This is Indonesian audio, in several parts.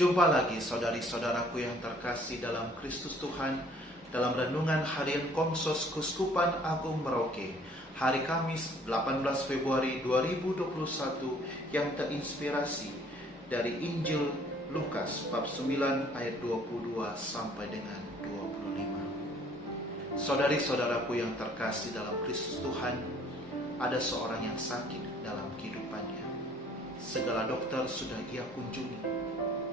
Jumpa lagi saudari-saudaraku yang terkasih dalam Kristus Tuhan, dalam renungan harian Komsos Kuskupan Agung Merauke, hari Kamis 18 Februari 2021 yang terinspirasi dari Injil Lukas bab 9 ayat 22 sampai dengan 25. Saudari-saudaraku yang terkasih dalam Kristus Tuhan, ada seorang yang sakit dalam kehidupannya. Segala dokter sudah ia kunjungi,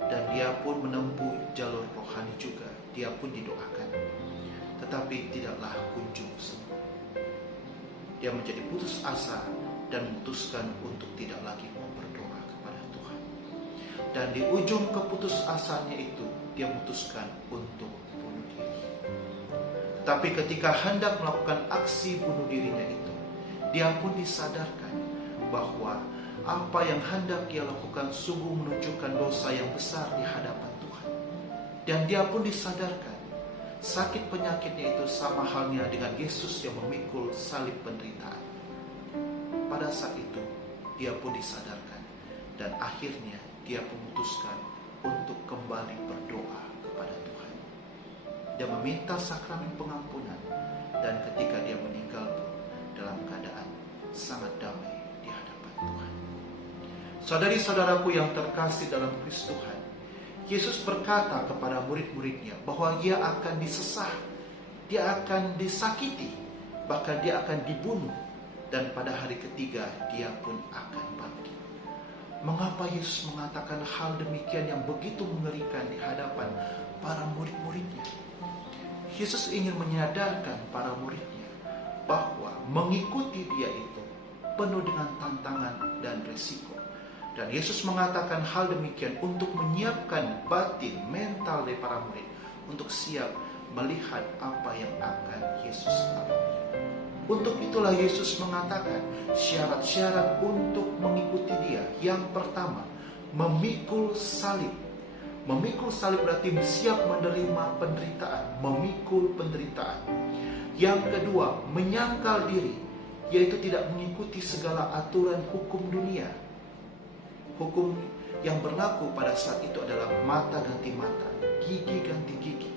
dan dia pun menempuh jalur rohani juga. Dia pun didoakan, tetapi tidaklah kunjung sembuh. Dia menjadi putus asa dan memutuskan untuk tidak lagi mau berdoa kepada Tuhan. Dan di ujung keputusasanya itu, dia memutuskan untuk bunuh diri. Tapi ketika hendak melakukan aksi bunuh dirinya itu, dia pun disadarkan bahwa apa yang hendak ia lakukan sungguh menunjukkan dosa yang besar di hadapan Tuhan. Dan dia pun disadarkan sakit penyakitnya itu sama halnya dengan Yesus yang memikul salib penderitaan. Pada saat itu dia pun disadarkan, dan akhirnya dia memutuskan untuk kembali berdoa kepada Tuhan. Dia meminta sakramen pengampunan, dan ketika dia meninggal pun dalam keadaan sangat damai di hadapan Tuhan. Saudari-saudaraku yang terkasih dalam Kristus Tuhan, Yesus berkata kepada murid-muridnya bahwa ia akan disesah, dia akan disakiti, bahkan dia akan dibunuh, dan pada hari ketiga dia pun akan bangkit. Mengapa Yesus mengatakan hal demikian yang begitu mengerikan di hadapan para murid-muridnya? Yesus ingin menyadarkan para muridnya bahwa mengikuti dia itu penuh dengan tantangan dan resiko. Dan Yesus mengatakan hal demikian untuk menyiapkan batin, mental dari para murid untuk siap melihat apa yang akan Yesus alami. Untuk itulah Yesus mengatakan syarat-syarat untuk mengikuti dia. Yang pertama, memikul salib. Memikul salib berarti siap menerima penderitaan, memikul penderitaan. Yang kedua, menyangkal diri, yaitu tidak mengikuti segala aturan hukum dunia. Hukum yang berlaku pada saat itu adalah mata ganti mata, gigi ganti gigi.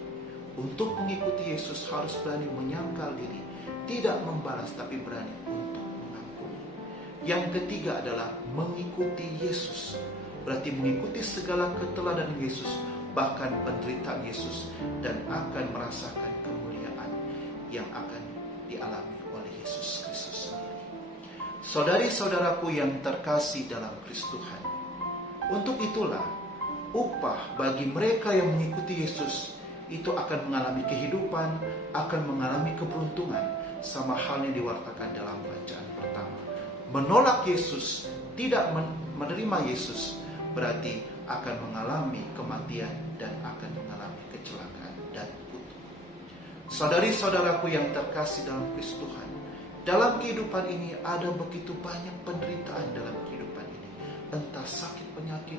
Untuk mengikuti Yesus harus berani menyangkal diri, tidak membalas tapi berani untuk mengampuni. Yang ketiga adalah mengikuti Yesus, berarti mengikuti segala keteladanan Yesus, bahkan penderitaan Yesus, dan akan merasakan kemuliaan yang akan dialami oleh Yesus Kristus sendiri. Saudari-saudaraku yang terkasih dalam Kristus Tuhan, untuk itulah upah bagi mereka yang mengikuti Yesus itu akan mengalami kehidupan, akan mengalami keberuntungan, sama halnya diwartakan dalam bacaan pertama. Menolak Yesus, tidak menerima Yesus, berarti akan mengalami kematian dan akan mengalami kecelakaan dan kutuk. Saudari-saudaraku yang terkasih dalam Kristus Tuhan, dalam kehidupan ini ada begitu banyak penderitaan dalam kehidupan ini. Entah sakit penyakit,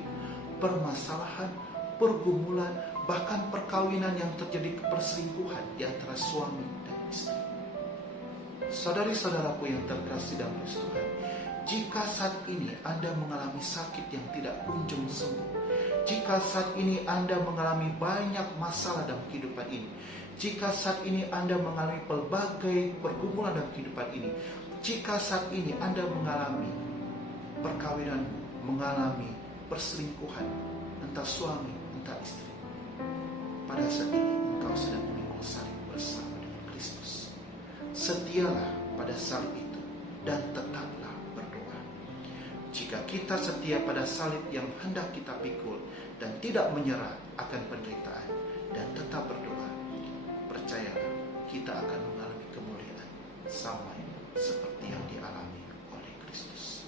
permasalahan, pergumulan, bahkan perkawinan yang terjadi perselingkuhan di antara suami dan istri. Saudari-saudaraku yang terkasih dalam Kristus Tuhan, jika saat ini Anda mengalami sakit yang tidak kunjung sembuh, jika saat ini Anda mengalami banyak masalah dalam kehidupan ini, jika saat ini Anda mengalami pelbagai pergumulan dalam kehidupan ini, jika saat ini Anda mengalami perkawinan, mengalami perselingkuhan, entah suami, entah istri, pada saat ini engkau sedang memikul salib bersama dengan Kristus. Setialah pada salib itu dan tetaplah berdoa. Jika kita setia pada salib yang hendak kita pikul dan tidak menyerah akan penderitaan dan tetap berdoa, percayalah kita akan mengalami kemuliaan sama seperti yang dialami oleh Kristus.